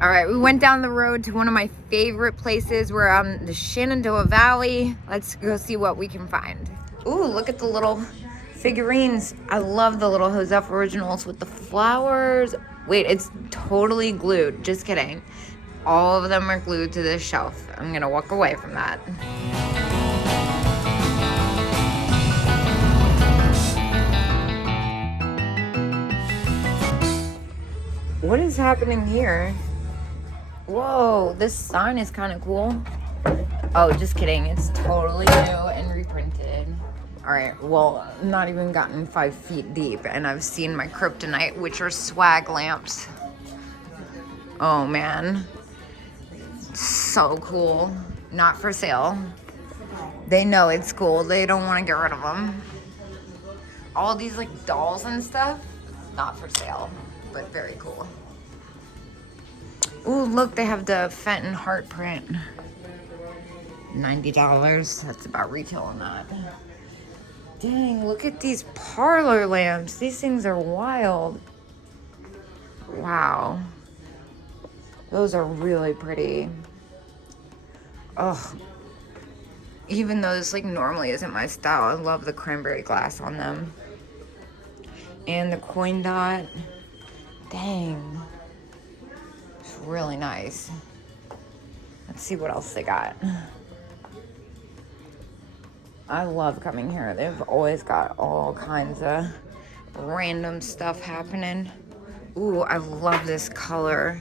All right, we went down the road to one of my favorite places. We're on the Shenandoah Valley. Let's go see what we can find. Ooh, look at the little figurines. I love the little Joseph originals with the flowers. Wait, it's totally glued. Just kidding. All of them are glued to this shelf. I'm gonna walk away from that. What is happening here? Whoa, this sign is kind of cool. Oh, just kidding. It's totally new and reprinted. All right, well, not even gotten 5 feet deep, and I've seen my kryptonite, which are swag lamps. Oh, man. So cool. Not for sale. They know it's cool. They don't want to get rid of them. All these, like, dolls and stuff, not for sale, but very cool. Ooh, look, they have the Fenton heart print. $90. That's about retail on that. Dang, look at these parlor lamps. These things are wild. Wow. Those are really pretty. Oh. Even though this like normally isn't my style, I love the cranberry glass on them. And the coin dot. Dang. It's really nice. Let's see what else they got. I love coming here. They've always got all kinds of random stuff happening. Ooh, I love this color.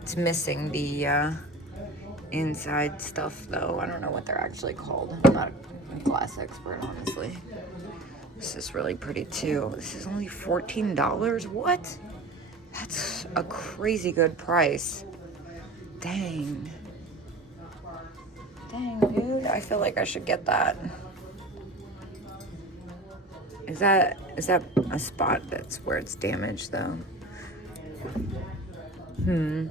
It's missing the inside stuff though. I don't know what they're actually called. I'm not a glass expert, honestly. This is really pretty too. This is only $14. What? That's a crazy good price. Dang. Dang, dude. I feel like I should get that. Is that a spot that's where it's damaged though? I'm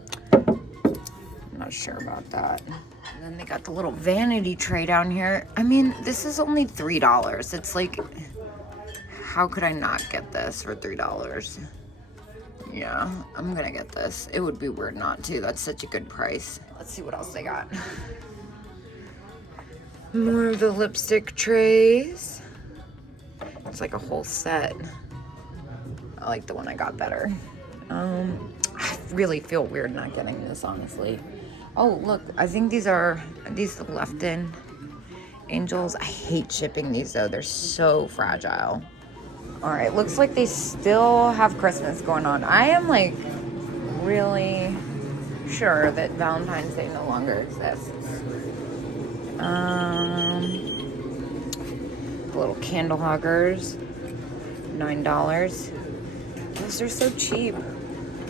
not sure about that. And then they got the little vanity tray down here. I mean, this is only $3. It's like, how could I not get this for $3? Yeah, I'm gonna get this. It would be weird not to. That's such a good price. Let's see what else they got. More of the lipstick trays. It's like a whole set. I like the one I got better. I really feel weird not getting this, honestly. Oh, look, I think these the left-in angels. I hate shipping these, though. They're so fragile. All right, looks like they still have Christmas going on. I am, like, really sure that Valentine's Day no longer exists. Little candle hoggers, $9. Those are so cheap.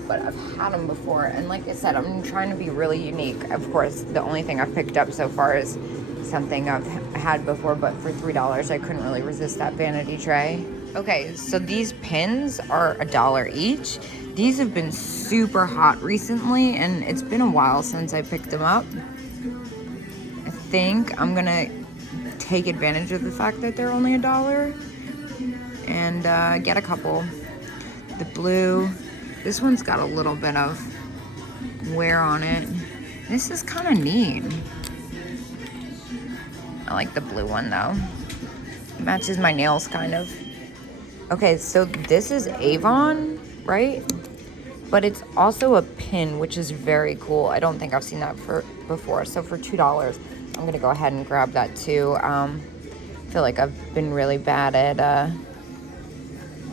But I've had them before, and like I said, I'm trying to be really unique. Of course, the only thing I've picked up so far is something I've had before, but for $3, I couldn't really resist that vanity tray. Okay, so these pins are $1 each. These have been super hot recently, and it's been a while since I picked them up. I think I'm gonna take advantage of the fact that they're only $1 and get a couple. The blue. This one's got a little bit of wear on it. This is kind of neat. I like the blue one though. It matches my nails kind of. Okay, so this is Avon, right? But it's also a pin, which is very cool. I don't think I've seen that before. So for $2, I'm gonna go ahead and grab that too. I feel like I've been really bad at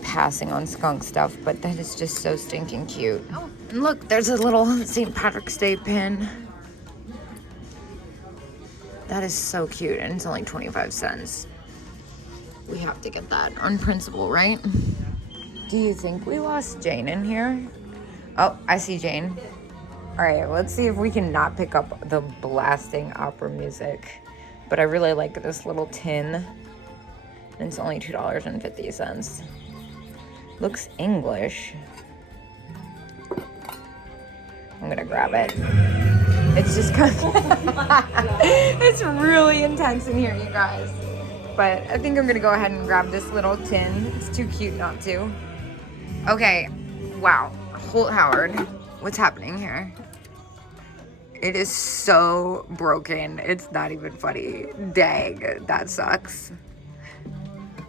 passing on skunk stuff, but that is just so stinking cute. Oh, and look, there's a little St. Patrick's Day pin. That is so cute, and it's only 25 cents. We have to get that on principle, right? Do you think we lost Jane in here? Oh, I see Jane. All right, let's see if we can not pick up the blasting opera music. But I really like this little tin. And it's only $2.50. Looks English. I'm gonna grab it. It's just kind of it's really intense in here, you guys. But I think I'm gonna go ahead and grab this little tin. It's too cute not to. Okay, wow, Holt Howard. What's happening here? It is so broken. It's not even funny. Dang, that sucks.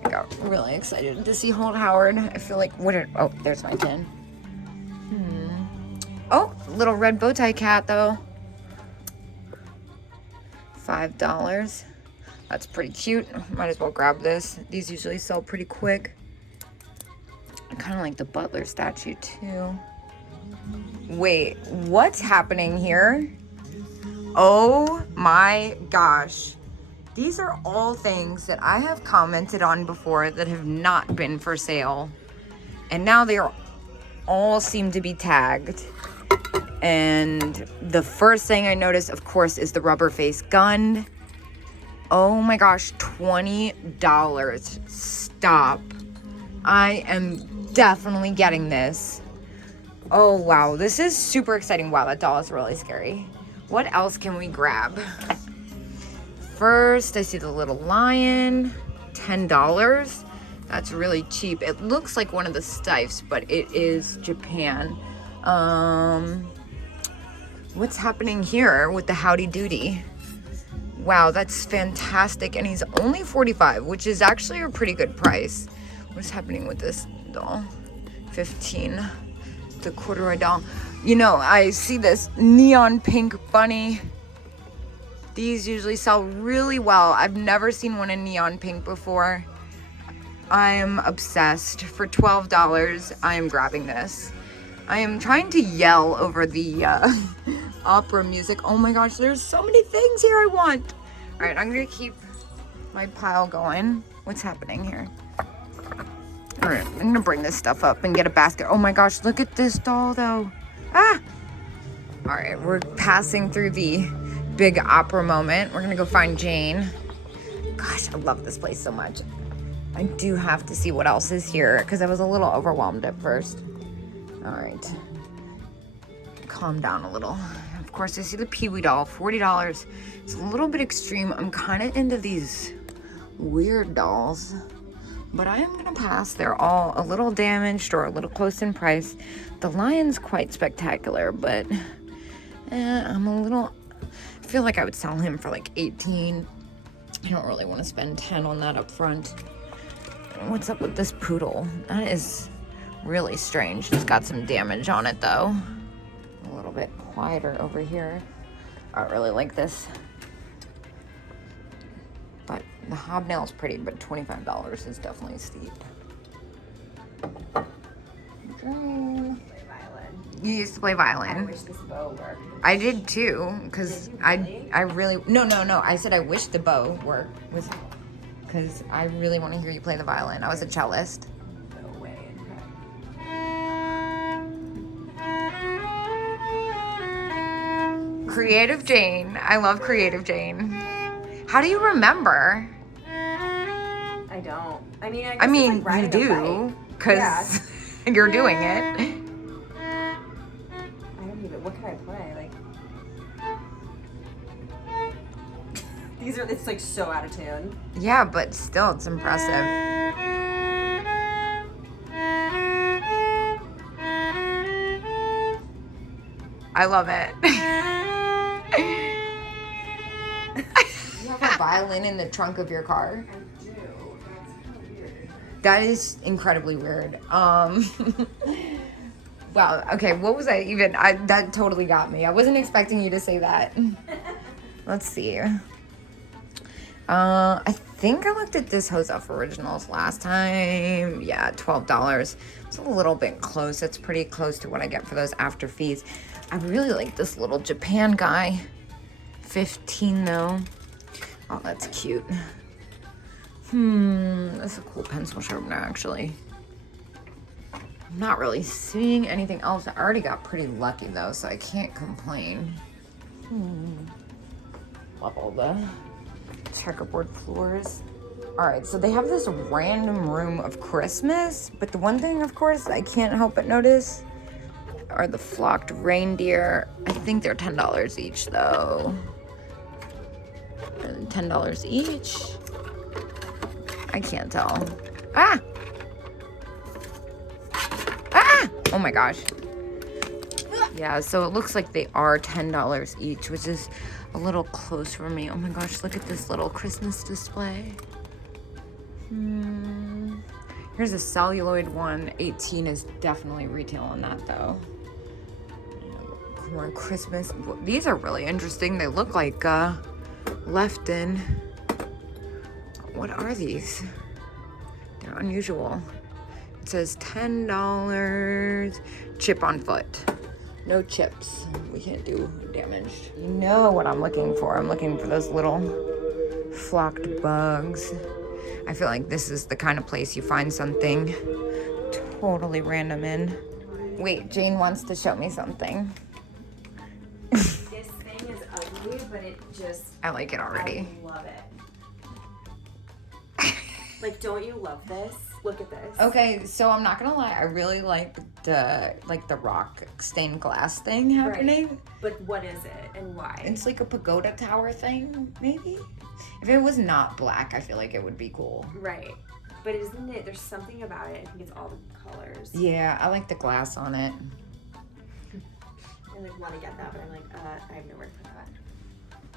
I got really excited to see Hold Howard. I feel like, oh, there's my tin. Oh, little red bow tie cat though. $5. That's pretty cute. Might as well grab this. These usually sell pretty quick. I kind of like the butler statue too. Wait, what's happening here? Oh my gosh. These are all things that I have commented on before that have not been for sale. And now they all seem to be tagged. And the first thing I noticed, of course, is the rubber face gun. Oh my gosh, $20. Stop. I am definitely getting this. Oh wow, this is super exciting. Wow, that doll is really scary. What else can we grab? First, I see the little lion, $10. That's really cheap. It looks like one of the Stiffs, but it is Japan. What's happening here with the Howdy Doody? Wow, that's fantastic. And he's only $45, which is actually a pretty good price. What's happening with this doll? $15. The corduroy doll. You know, I see this neon pink bunny. These usually sell really well. I've never seen one in neon pink before. I'm obsessed. For $12, I am grabbing this. I am trying to yell over the opera music. Oh my gosh, there's so many things here I want. All right, I'm gonna keep my pile going. What's happening here? All right, I'm gonna bring this stuff up and get a basket. Oh my gosh, look at this doll though. Ah! All right, we're passing through the big opera moment. We're gonna go find Jane. Gosh, I love this place so much. I do have to see what else is here because I was a little overwhelmed at first. All right, calm down a little. Of course, I see the Pee-wee doll, $40. It's a little bit extreme. I'm kind of into these weird dolls, but I am gonna pass. They're all a little damaged or a little close in price. The lion's quite spectacular, but I feel like I would sell him for like 18. I don't really want to spend 10 on that up front. What's up with this poodle? That is really strange. It's got some damage on it though. A little bit quieter over here. I don't really like this. But the hobnail's pretty, but $25 is definitely steep. Dream. You used to play violin. I wish this bow worked. I did too, because I really, no. I said I wish the bow worked, because I really want to hear you play the violin. I was a cellist. No way. Creative Jane. I love Creative Jane. How do you remember? I don't. I mean, I mean, it's like you do, because you're doing it. I don't even. What can I play? Like it's like so out of tune. Yeah, but still, it's impressive. I love it. You have a violin in the trunk of your car? I do. That's kind of weird. That is incredibly weird. Wow, okay, what was I even? That totally got me. I wasn't expecting you to say that. Let's see. I think I looked at this Hose Off Originals last time. Yeah, $12. It's a little bit close. It's pretty close to what I get for those after fees. I really like this little Japan guy. $15 though. Oh, that's cute. That's a cool pencil sharpener actually. I'm not really seeing anything else. I already got pretty lucky though, so I can't complain. Love all the checkerboard floors. All right, so they have this random room of Christmas, but the one thing, of course, I can't help but notice are the flocked reindeer. I think they're $10 each though. And $10 each. I can't tell. Ah! Ah! Oh my gosh. Yeah, so it looks like they are $10 each, which is a little close for me. Oh my gosh, look at this little Christmas display. Here's a celluloid one. 18 is definitely retail on that though. More Christmas. These are really interesting. They look like left in. What are these? They're unusual. It says $10. Chip on foot. No chips. We can't do damage. You know what I'm looking for. I'm looking for those little flocked bugs. I feel like this is the kind of place you find something totally random in. Wait, Jane wants to show me something. This thing is ugly, but it just... I like it already. I love it. Like, don't you love this? Look at this. Okay, so I'm not gonna lie, I really like the rock stained glass thing happening. Right. But what is it and why? It's like a pagoda tower thing, maybe? If it was not black, I feel like it would be cool. Right. But isn't it, there's something about it, I think it's all the colors. Yeah, I like the glass on it. I like want to get that, but I'm like, I have nowhere to put that.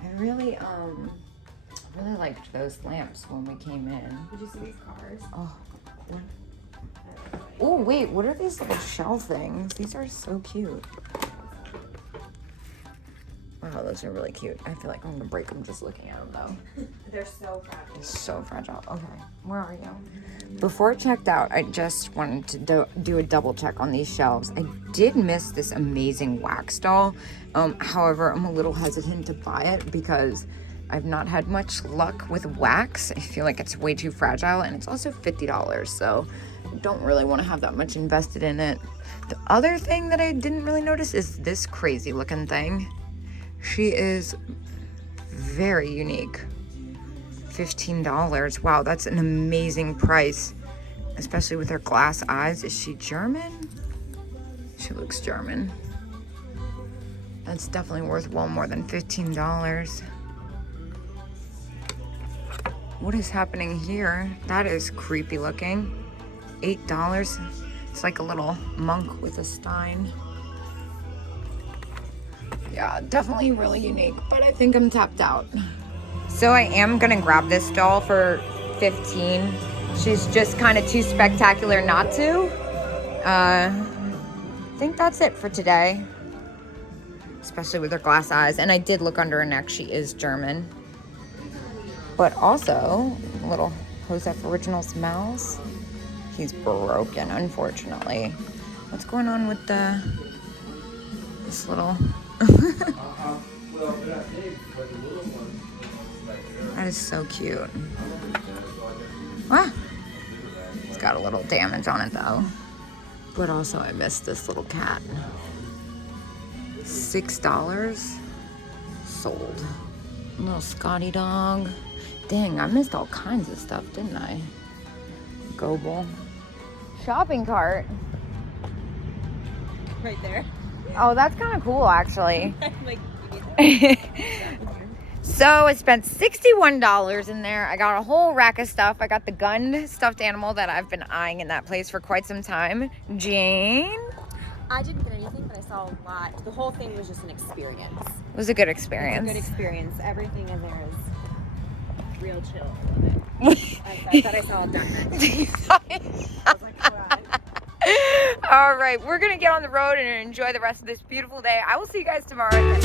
I really liked those lamps when we came in. Did you see these cars? Oh, oh wait, what are these little shell things? These are so cute. Wow, those are really cute. I feel like I'm gonna break them just looking at them though. They're so fragile. So fragile. Okay, where are you? Before I checked out, I just wanted to do a double check on these shelves. I did miss this amazing wax doll. However, I'm a little hesitant to buy it because I've not had much luck with wax. I feel like it's way too fragile, and it's also $50, so I don't really want to have that much invested in it. The other thing that I didn't really notice is this crazy looking thing. She is very unique. $15. Wow, that's an amazing price, especially with her glass eyes. Is she German? She looks German. That's definitely worth well more than $15. What is happening here? That is creepy looking. $8. It's like a little monk with a stein. Yeah, definitely really unique, but I think I'm tapped out. So I am gonna grab this doll for $15. She's just kind of too spectacular not to. I think that's it for today, especially with her glass eyes. And I did look under her neck, she is German. But also, little Joseph Originals mouse. He's broken, unfortunately. What's going on with this little... That is so cute. Ah, it's got a little damage on it though. But also I missed this little cat. $6 sold. Little Scotty dog. Dang, I missed all kinds of stuff, didn't I? Goble. Shopping cart. Right there. Oh, that's kind of cool, actually. Like, So I spent $61 in there. I got a whole rack of stuff. I got the gun stuffed animal that I've been eyeing in that place for quite some time. Jane? I didn't get anything, but I saw a lot. The whole thing was just an experience. It was a good experience. It's a good experience. Everything in there is real chill. I thought I saw a duck. I was like, hold on. All right, we're gonna get on the road and enjoy the rest of this beautiful day. I will see you guys tomorrow.